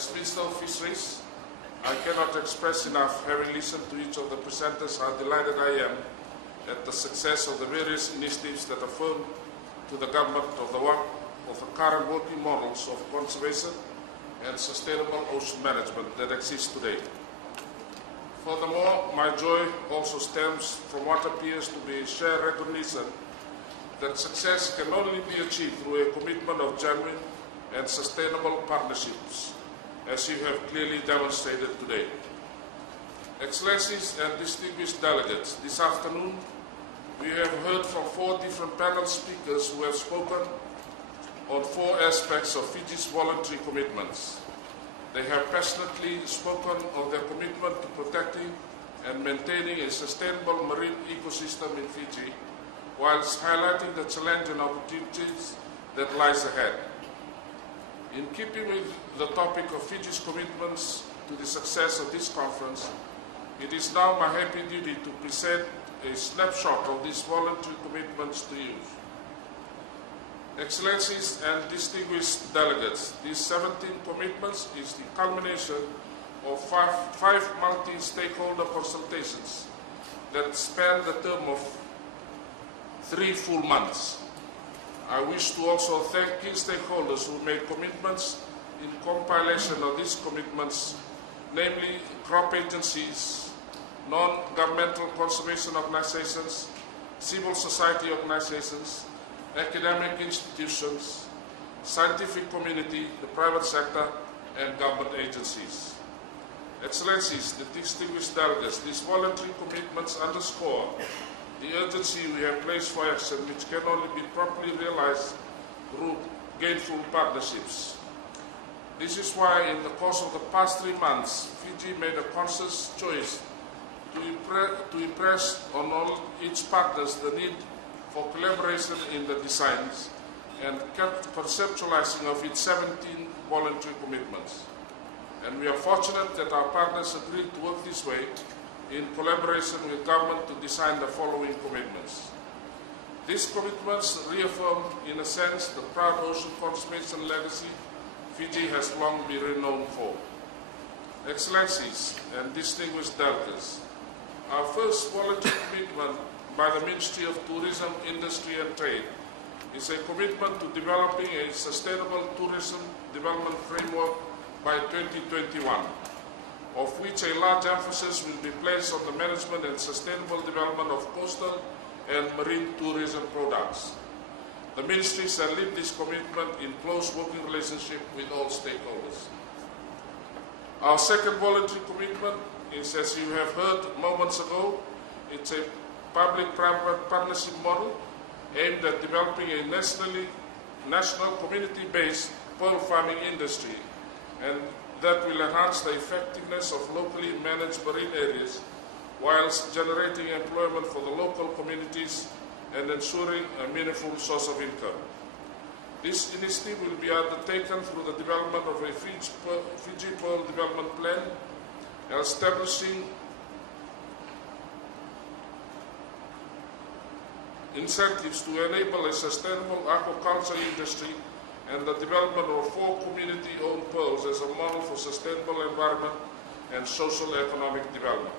As Minister of Fisheries, I cannot express enough, having listened to each of the presenters, how delighted I am at the success of the various initiatives that affirm to the government of the current working models of conservation and sustainable ocean management that exist today. Furthermore, my joy also stems from what appears to be shared recognition that success can only be achieved through a commitment of genuine and sustainable partnerships, as you have clearly demonstrated today. Excellencies and distinguished delegates, this afternoon we have heard from 4 different panel speakers who have spoken on 4 aspects of Fiji's voluntary commitments. They have passionately spoken of their commitment to protecting and maintaining a sustainable marine ecosystem in Fiji, whilst highlighting the challenge and opportunities that lies ahead. In keeping with the topic of Fiji's commitments to the success of this conference, it is now my happy duty to present a snapshot of these voluntary commitments to you. Excellencies and distinguished delegates, these 17 commitments is the culmination of five multi-stakeholder consultations that span the term of 3 full months. I wish to also thank key stakeholders who made commitments in compilation of these commitments, namely crop agencies, non-governmental conservation organizations, civil society organizations, academic institutions, scientific community, the private sector, and government agencies. Excellencies, the distinguished delegates, these voluntary commitments underscore the urgency we have placed for action, which can only be properly realized through gainful partnerships. This is why, in the course of the past 3 months, Fiji made a conscious choice to impress on all its partners the need for collaboration in the designs and conceptualizing of its 17 voluntary commitments. And we are fortunate that our partners agreed to work this way in collaboration with government to design the following commitments. These commitments reaffirm, in a sense, the proud ocean conservation legacy Fiji has long been renowned for. Excellencies and distinguished delegates, our first voluntary commitment by the Ministry of Tourism, Industry and Trade is a commitment to developing a sustainable tourism development framework by 2021, of which a large emphasis will be placed on the management and sustainable development of coastal and marine tourism products. The Ministry shall lead this commitment in close working relationship with all stakeholders. Our second voluntary commitment is, as you have heard moments ago, it's a public-private partnership model aimed at developing a national community-based pearl farming industry, and that will enhance the effectiveness of locally managed marine areas whilst generating employment for the local communities and ensuring a meaningful source of income. This initiative will be undertaken through the development of a Fiji Pearl Development Plan, establishing incentives to enable a sustainable aquaculture industry and the development of 4 community-owned pearls as a model for sustainable environment and social economic development.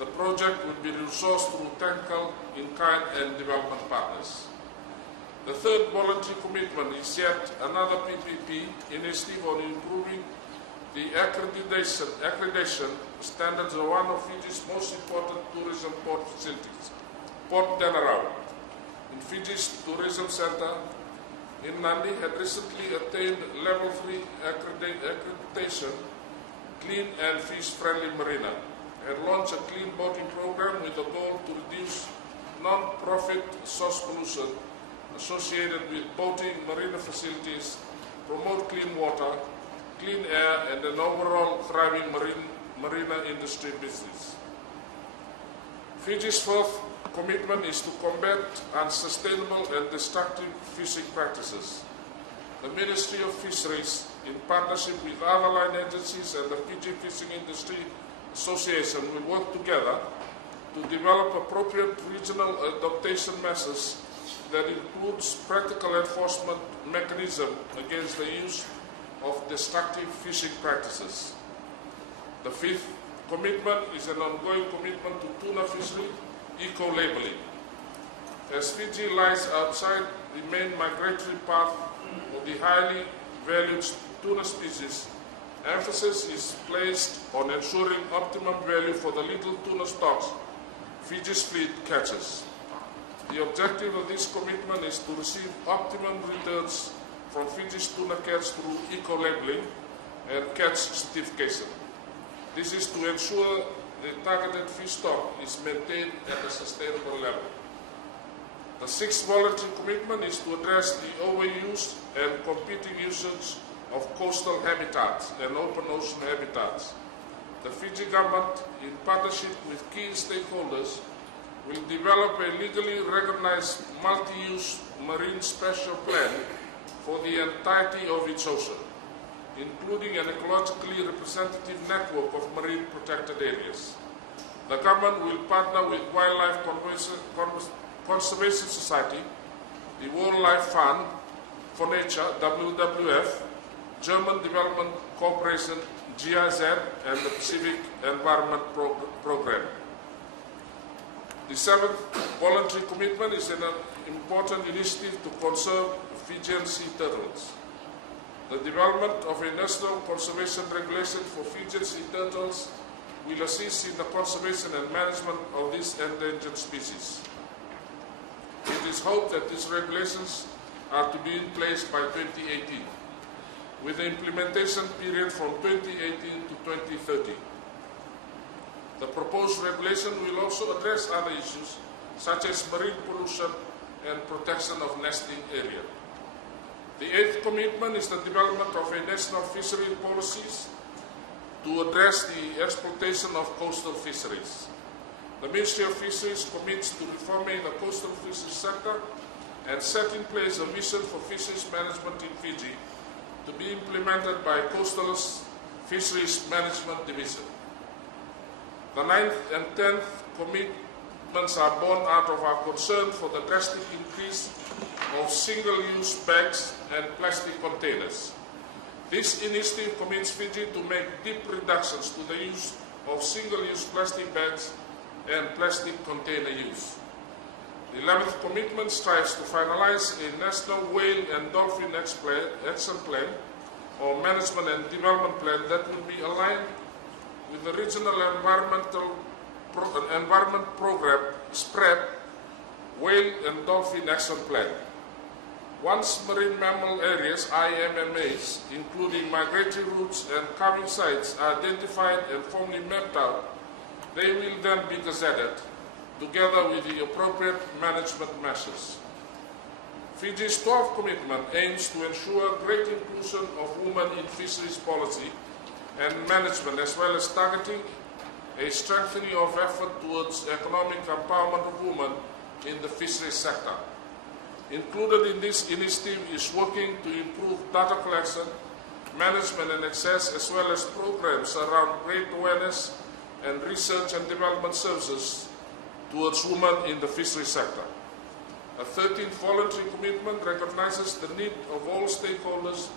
The project will be resourced through technical, in-kind and development partners. The third voluntary commitment is yet another PPP initiative on improving the accreditation standards of one of Fiji's most important tourism port facilities, Port Denarau. In Fiji's tourism center in Nadi had recently attained level 3 accreditation, clean and fish-friendly marina, and launched a clean boating program with the goal to reduce non-profit source pollution associated with boating, marina facilities, promote clean water, clean air, and an overall thriving marina industry business. Fiji's fourth commitment is to combat unsustainable and destructive fishing practices. The Ministry of Fisheries, in partnership with other line agencies and the Fiji Fishing Industry Association, will work together to develop appropriate regional adaptation measures that includes practical enforcement mechanism against the use of destructive fishing practices. The fifth commitment is an ongoing commitment to tuna fishery eco-labeling. As Fiji lies outside the main migratory path of the highly valued tuna species, emphasis is placed on ensuring optimum value for the little tuna stocks Fiji's fleet catches. The objective of this commitment is to receive optimum returns from Fiji's tuna catch through eco-labeling and catch certification. This is to ensure the targeted fish stock is maintained at a sustainable level. The sixth voluntary commitment is to address the overuse and competing usage of coastal habitats and open ocean habitats. The Fiji government, in partnership with key stakeholders, will develop a legally recognized multi-use marine spatial plan for the entirety of its ocean, including an ecologically representative network of marine protected areas. The government will partner with Wildlife Conservation Society, the World Life Fund for Nature, WWF, German Development Corporation, GIZ, and the Pacific Environment Program. The seventh voluntary commitment is an important initiative to conserve Fijian sea turtles. The development of a national conservation regulation for Fijian sea turtles will assist in the conservation and management of these endangered species. It is hoped that these regulations are to be in place by 2018, with the implementation period from 2018 to 2030. The proposed regulation will also address other issues such as marine pollution and protection of nesting area. The eighth commitment is the development of a national fishery policies to address the exploitation of coastal fisheries. The Ministry of Fisheries commits to reforming the coastal fisheries sector and set in place a vision for fisheries management in Fiji to be implemented by Coastal Fisheries Management Division. The ninth and 10th commitments are born out of our concern for the drastic increase of single-use bags and plastic containers. This initiative commits Fiji to make deep reductions to the use of single-use plastic bags and plastic container use. The 11th commitment strives to finalize a national whale and dolphin action plan or management and development plan that will be aligned with the Regional Environment Program SPRED Whale and Dolphin Action Plan. Once marine mammal areas, IMMAs, including migratory routes and calving sites, are identified and formally mapped out, they will then be gazetted together with the appropriate management measures. Fiji's 12th commitment aims to ensure great inclusion of women in fisheries policy and management, as well as targeting a strengthening of effort towards economic empowerment of women in the fisheries sector. Included in this initiative is working to improve data collection, management and access, as well as programs around great awareness and research and development services towards women in the fisheries sector. A 13th voluntary commitment recognizes the need of all stakeholders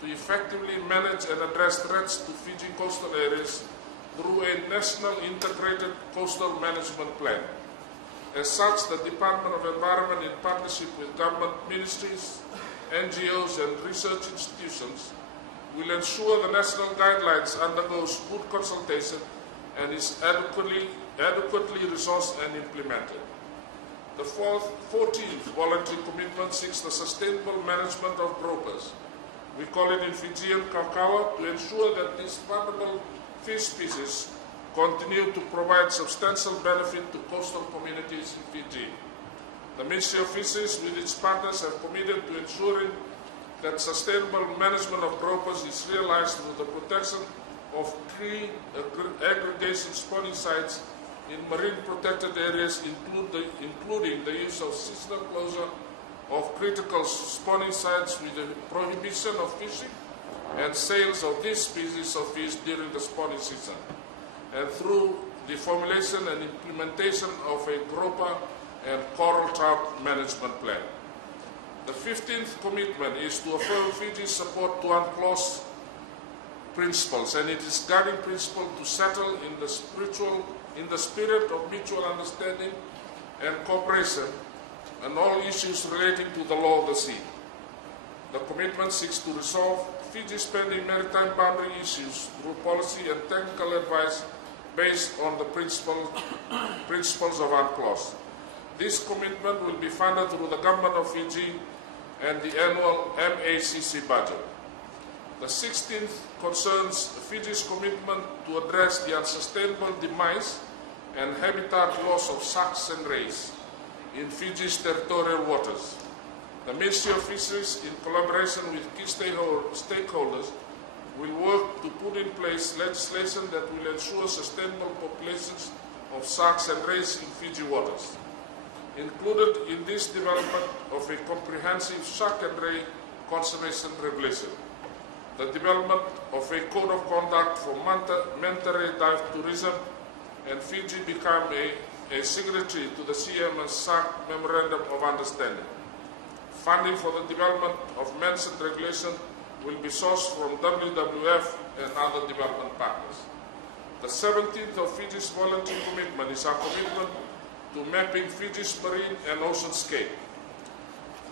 to effectively manage and address threats to Fiji coastal areas through a national integrated coastal management plan. As such, the Department of Environment, in partnership with government ministries, NGOs and research institutions, will ensure the national guidelines undergoes good consultation and is adequately resourced and implemented. The 14th voluntary commitment seeks the sustainable management of gropers. We call it in Fijian kaukaua, to ensure that these vulnerable fish species continue to provide substantial benefit to coastal communities in Fiji. The Ministry of Fisheries with its partners have committed to ensuring that sustainable management of gropers is realized through the protection of key aggregation spawning sites in marine protected areas, including the use of seasonal closure of critical spawning sites with the prohibition of fishing and sales of this species of fish during the spawning season, and through the formulation and implementation of a grouper and coral trout management plan. The 15th commitment is to affirm Fiji's support to UNCLOS principles and its guiding principle to settle in the spirit of mutual understanding and cooperation on all issues relating to the law of the sea. The commitment seeks to resolve Fiji's pending maritime boundary issues through policy and technical advice based on the principles of UNCLOS. This commitment will be funded through the Government of Fiji and the annual MACC budget. The 16th concerns Fiji's commitment to address the unsustainable demise and habitat loss of sharks and rays in Fiji's territorial waters. The Ministry of Fisheries, in collaboration with key stakeholders, will work to put in place legislation that will ensure sustainable populations of sharks and rays in Fiji waters. Included in this development of a comprehensive shark and ray conservation regulation, the development of a code of conduct for manta ray dive tourism, and Fiji become a signatory to the CMS Shark Memorandum of Understanding. Funding for the development of mentioned regulation will be sourced from WWF and other development partners. The 17th of Fiji's voluntary commitment is our commitment to mapping Fiji's marine and oceanscape.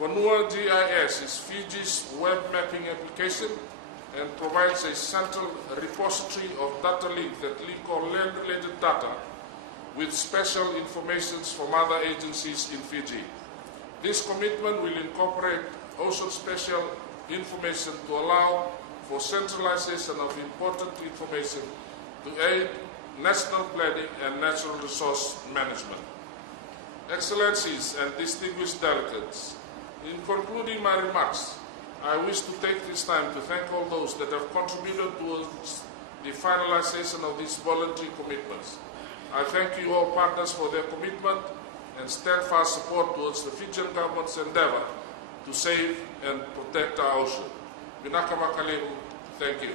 Vanua GIS is Fiji's web mapping application and provides a central repository of data link that link all land-related data with special information from other agencies in Fiji. This commitment will incorporate ocean spatial information to allow for centralization of important information to aid national planning and natural resource management. Excellencies and distinguished delegates, in concluding my remarks, I wish to take this time to thank all those that have contributed towards the finalization of these voluntary commitments. I thank you all partners for their commitment and steadfast support towards the Fijian government's endeavor to save and protect our ocean. Vinaka Makalimu, thank you.